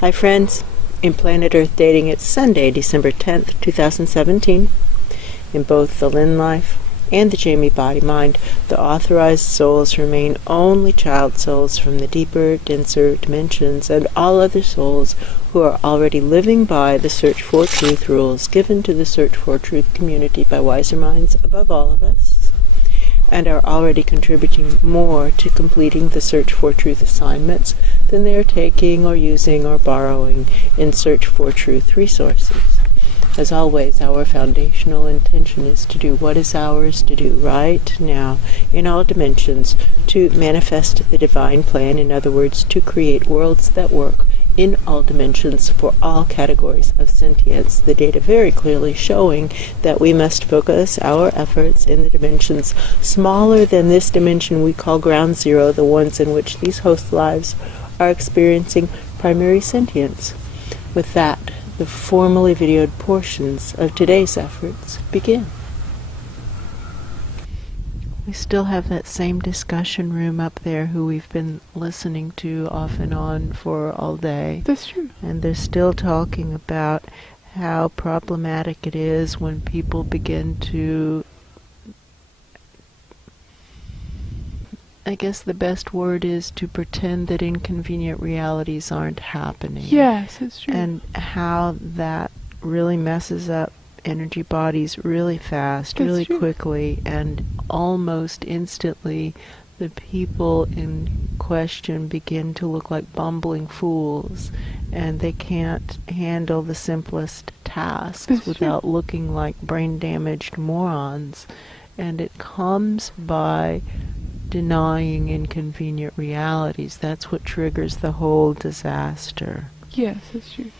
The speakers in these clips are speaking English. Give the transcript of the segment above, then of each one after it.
Hi friends, in Planet Earth Dating, it's Sunday, December 10th, 2017. In both the Lynn life and the Jamie body mind, the authorized souls remain only child souls from the deeper, denser dimensions, and all other souls who are already living by the Search for Truth rules given to the Search for Truth community by wiser minds above all of us, and are already contributing more to completing the Search for Truth assignments than they are taking or using or borrowing in Search for Truth resources. As always, our foundational intention is to do what is ours to do right now in all dimensions, to manifest the divine plan, in other words, to create worlds that work in all dimensions for all categories of sentience. The data very clearly showing that we must focus our efforts in the dimensions smaller than this dimension we call ground zero, the ones in which these host lives are experiencing primary sentience. With that, the formally videoed portions of today's efforts begin. We still have that same discussion room up there who we've been listening to off and on for all day. That's true. And they're still talking about how problematic it is when people begin to, I guess the best word is to pretend that inconvenient realities aren't happening. Yes, it's true. And how that really messes up energy bodies really fast, That's really true. quickly, and almost instantly the people in question begin to look like bumbling fools, and they can't handle the simplest tasks That's without looking like brain-damaged morons. And it comes by denying inconvenient realities. That's what triggers the whole disaster. Yes, that's true.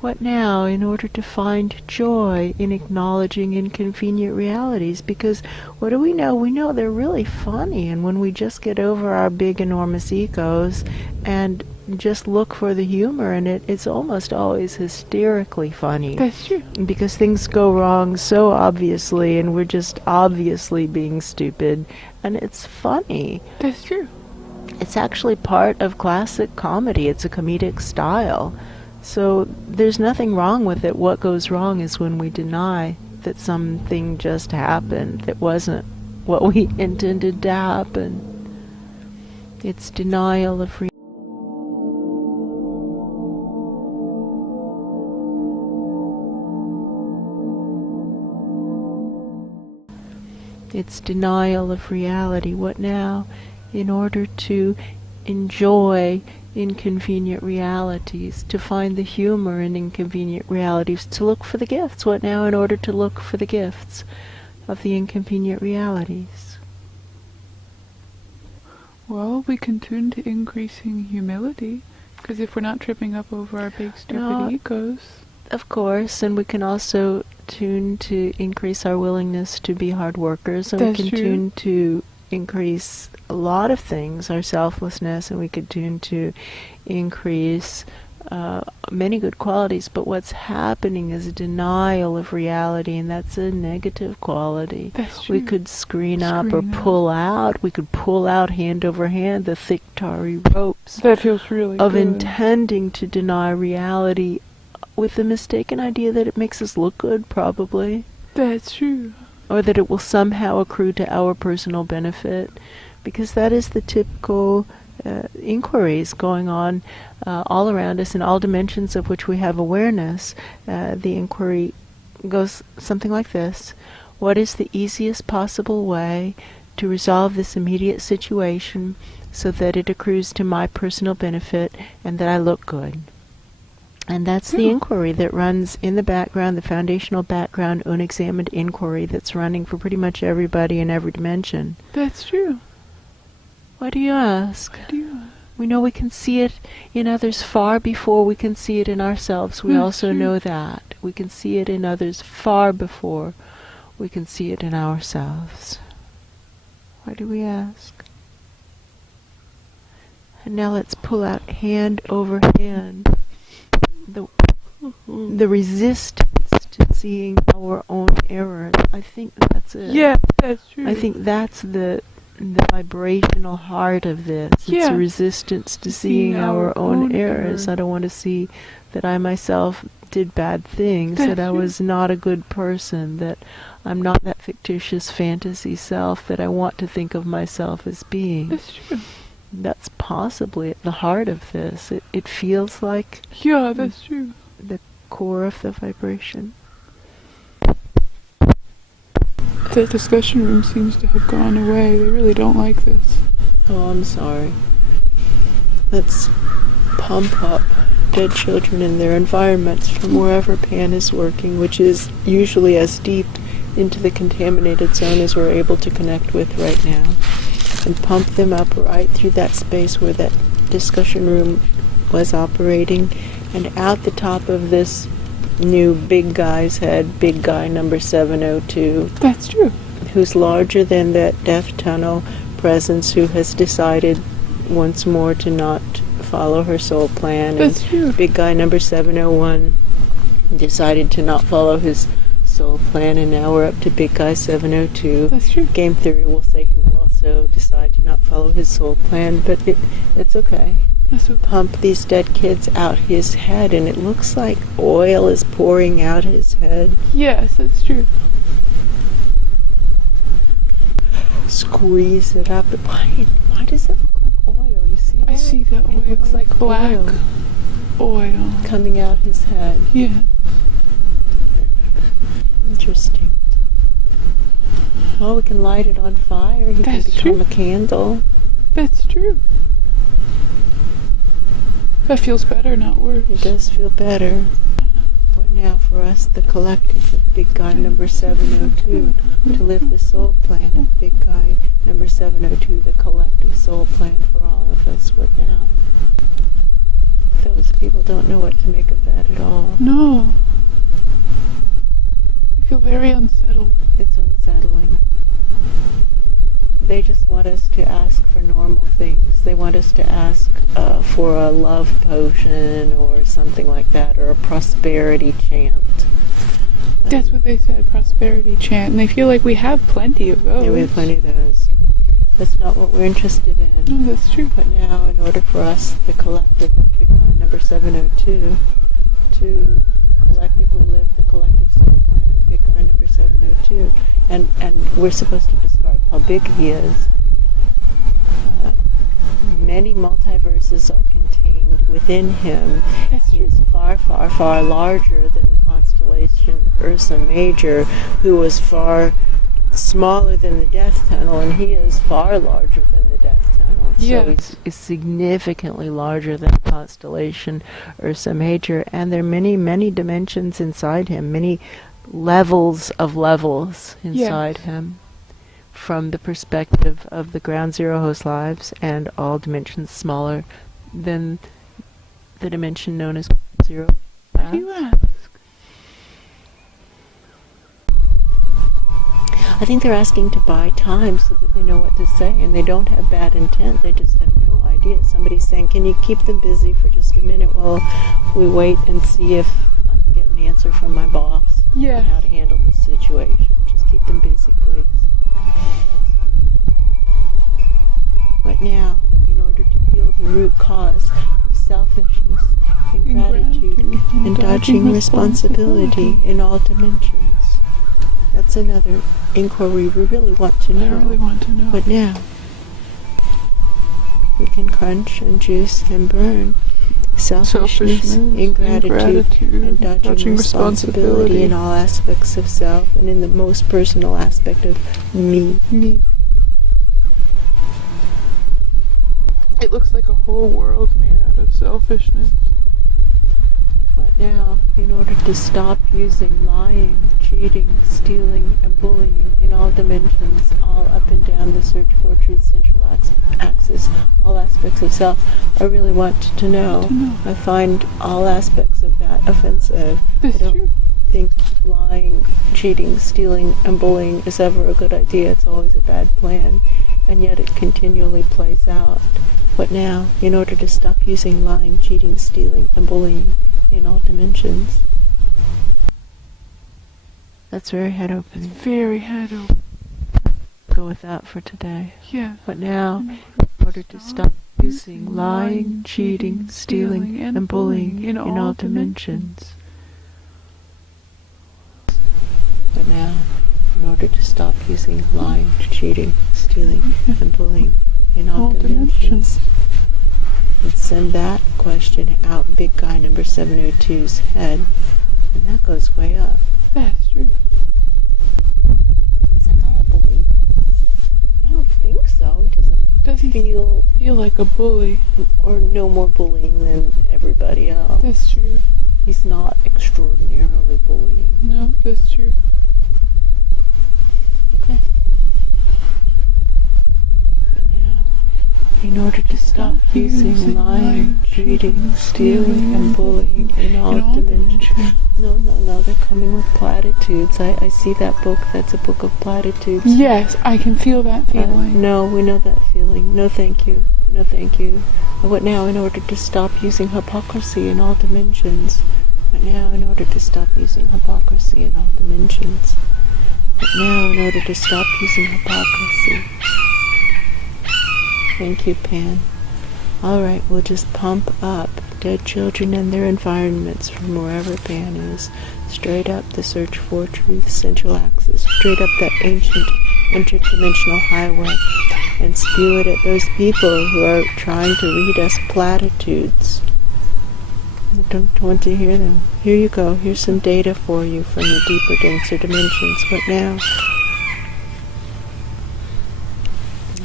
What now in order to find joy in acknowledging inconvenient realities? Because what do we know? We know they're really funny, and when we just get over our big enormous egos and just look for the humor in it, it's almost always hysterically funny. That's true. Because things go wrong so obviously, and we're just obviously being stupid, and it's funny. That's true. It's actually part of classic comedy. It's a comedic style. So there's nothing wrong with it. What goes wrong is when we deny that something just happened that wasn't what we intended to happen. It's denial of reality. It's denial of reality. What now? In order to enjoy inconvenient realities, to find the humor in inconvenient realities, to look for the gifts. What now in order to look for the gifts of the inconvenient realities? Well, we can tune to increasing humility, because if we're not tripping up over our big stupid egos. Of course, and we can also tune to increase our willingness to be hard workers, and That's we can true. tune to increase a lot of things, our selflessness, and we could tune to increase many good qualities. But what's happening is a denial of reality, and that's a negative quality. That's true. We could screen up or Screen out. pull out. We could pull out hand over hand the thick tarry ropes That feels really of good. intending to deny reality with the mistaken idea that it makes us look good, probably, That's true. or that it will somehow accrue to our personal benefit, because that is the typical inquiries going on all around us in all dimensions of which we have awareness. The inquiry goes something like this: what is the easiest possible way to resolve this immediate situation so that it accrues to my personal benefit and that I look good? And that's the inquiry that runs in the background, the foundational background, unexamined inquiry that's running for pretty much everybody in every dimension. That's true. Why do you ask? What do you... We know we can see it in others far before we can see it in ourselves. We That's also true. know that. We can see it in others far before we can see it in ourselves. Why do we ask? And now let's pull out hand over hand the resistance to seeing our own errors. I think that's it. Yeah, that's true. I think that's the the vibrational heart of this. It's a resistance to seeing our own errors. I don't want to see that I myself did bad things, that I was not a good person, that I'm not that fictitious fantasy self that I want to think of myself as being. That's true. That's possibly at the heart of this. It feels like that's true. The core of the vibration. The discussion room seems to have gone away. They really don't like this. Oh, I'm sorry. Let's pump up dead children in their environments from wherever Pan is working, which is usually as deep into the contaminated zone as we're able to connect with right now, and pump them up right through that space where that discussion room was operating, and out the top of this new big guy's head, big guy number 702. That's true. Who's larger than that death tunnel presence, who has decided once more to not follow her soul plan. That's true. Big guy number 701 decided to not follow his soul plan, and now we're up to big guy 702. That's true. Game theory will say he will also decide to not follow his soul plan, but it's okay. Pump these dead kids out his head, and it looks like oil is pouring out his head. Yes, that's true. Squeeze it up. Why does it look like oil? You see that? I see that oil. It looks like black oil coming out his head. Yeah. Interesting. Oh, we can light it on fire. He can become a candle. That's true. That feels better, not worse. It does feel better. What now for us, the collective of big guy number 702, to live the soul plan of big guy number 702, the collective soul plan for all of us? What now? Those people don't know what to make of that at all. No. I feel very unsettled. It's unsettling. They just want us to ask for normal things. They want us to ask for a love potion or something like that, or a prosperity chant. That's what they said, prosperity chant. And they feel like we have plenty of those. Yeah, we have plenty of those. That's not what we're interested in. No, that's true. But now, in order for us, the collective of big guy number 702, to collectively live the collective soul plan of big guy number 702, and we're supposed to describe how big he is. Many multiverses are contained within him. He is far, far, far larger than the constellation Ursa Major, who was far smaller than the Death Tunnel, and he is far larger than the Death Tunnel. Yes. So he's significantly larger than the constellation Ursa Major, and there are many, many dimensions inside him, many levels of levels inside him, from the perspective of the Ground Zero host lives, and all dimensions smaller than the dimension known as Zero. Why do you ask? I think they're asking to buy time so that they know what to say, and they don't have bad intent. They just have no idea. Somebody's saying, can you keep them busy for just a minute while we wait and see if I can get an answer from my boss on how to handle this situation. Just keep them busy, please. But now, in order to heal the root cause of selfishness, ingratitude, and dodging responsibility in all dimensions. That's another inquiry we really want to know. I really want to know. But now, we can crunch and juice and burn selfishness, ingratitude, and dodging responsibility in all aspects of self, and in the most personal aspect of me. It looks like a whole world made out of selfishness. But now, in order to stop using lying, cheating, stealing, and bullying in all dimensions, all up and down the search for truth central axis, all aspects of self, I really want to know. I find all aspects of that offensive. I don't think lying, cheating, stealing, and bullying is ever a good idea. It's always a bad plan, and yet it continually plays out. But now, in order to stop using lying, cheating, stealing, and bullying in all dimensions. That's very head opening. Very head opening. go with that for today. Yeah. But now, in order to stop using lying, cheating, stealing, and bullying in all dimensions. But now, in order to stop using lying, cheating, stealing, and bullying in all dimensions. And send that question out big guy number 702's head, and that goes way up. That's true. Is that guy a bully? I don't think so. He doesn't feel like a bully. Or no more bullying than everybody else. That's true. He's not extraordinarily bullying. No, that's true. Okay. But now, in order to stop using lying, cheating, stealing, and bullying in all dimensions. No, they're coming with platitudes. I see that book. That's a book of platitudes. Yes, I can feel that feeling. No, we know that feeling. No, thank you. No, thank you. What now, in order to stop using hypocrisy in all dimensions? What now, in order to stop using hypocrisy in all dimensions? What now, in order to stop using hypocrisy? Thank you, Pan. Alright, we'll just pump up dead children and their environments from wherever Pan is. Straight up the search for truth central axis. Straight up that ancient interdimensional highway. And spew it at those people who are trying to read us platitudes. I don't want to hear them. Here you go. Here's some data for you from the deeper, denser dimensions. What now?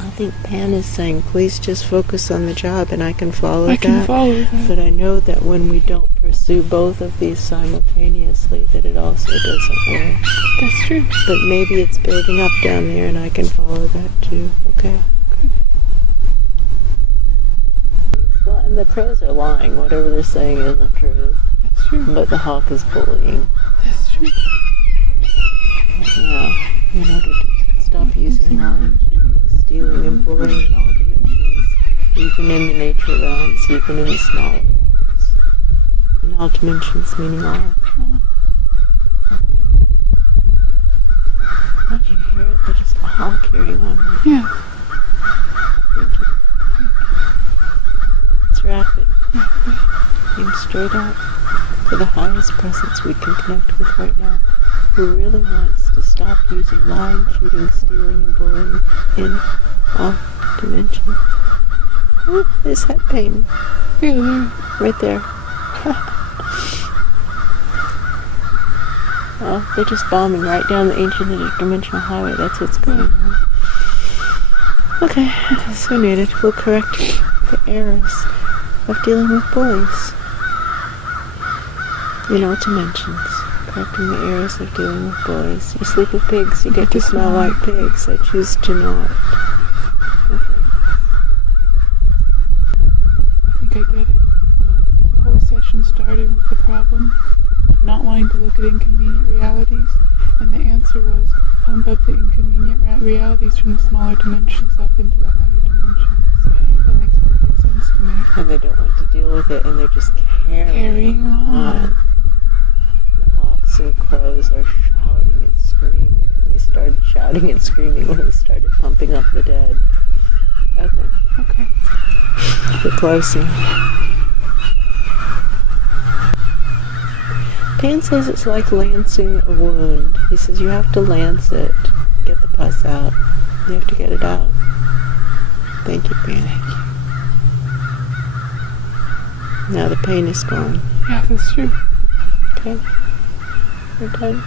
I think Pan is saying, please just focus on the job, and I can follow that. I can follow that. But I know that when we don't pursue both of these simultaneously, that it also doesn't work. That's true. But maybe it's building up down there, and I can follow that too. Okay. Well, and the crows are lying. Whatever they're saying isn't true. That's true. But the hawk is bullying. That's true. Now, in order to stop using lying, cheating, stealing, and bullying in all dimensions, even in the nature realms, even in the smaller realms. In all dimensions, meaning all. Don't you hear it? They're just all carrying on right now. Yeah. Thank you. Let's wrap it. Aim straight out to the highest presence we can connect with right now, who really wants to stop using lying, cheating, stealing, and bullying in all dimensions. Ooh, there's head pain. Really? Right there. Oh, they're just bombing right down the ancient interdimensional highway. That's what's going on. Okay, so needed. We'll correct the errors of dealing with bullies in all dimensions. Correcting the errors of dealing with bullies. You sleep with pigs, you get to smell like pigs. I choose to not. Okay. I think I get it. The whole session started with the problem of not wanting to look at inconvenient realities, and the answer was pump up the inconvenient realities from the smaller dimensions up into the higher dimensions. Right. That makes perfect sense to me. And they don't want to deal with it, and they're just carrying on. The hawks and crows are shouting and screaming, and they started shouting and screaming when we started pumping up the dead. Okay. Get closer. Pan says it's like lancing a wound. He says you have to lance it, get the pus out. You have to get it out. Thank you, Pan. Now the pain is gone. Yeah, that's true. Okay. We're done.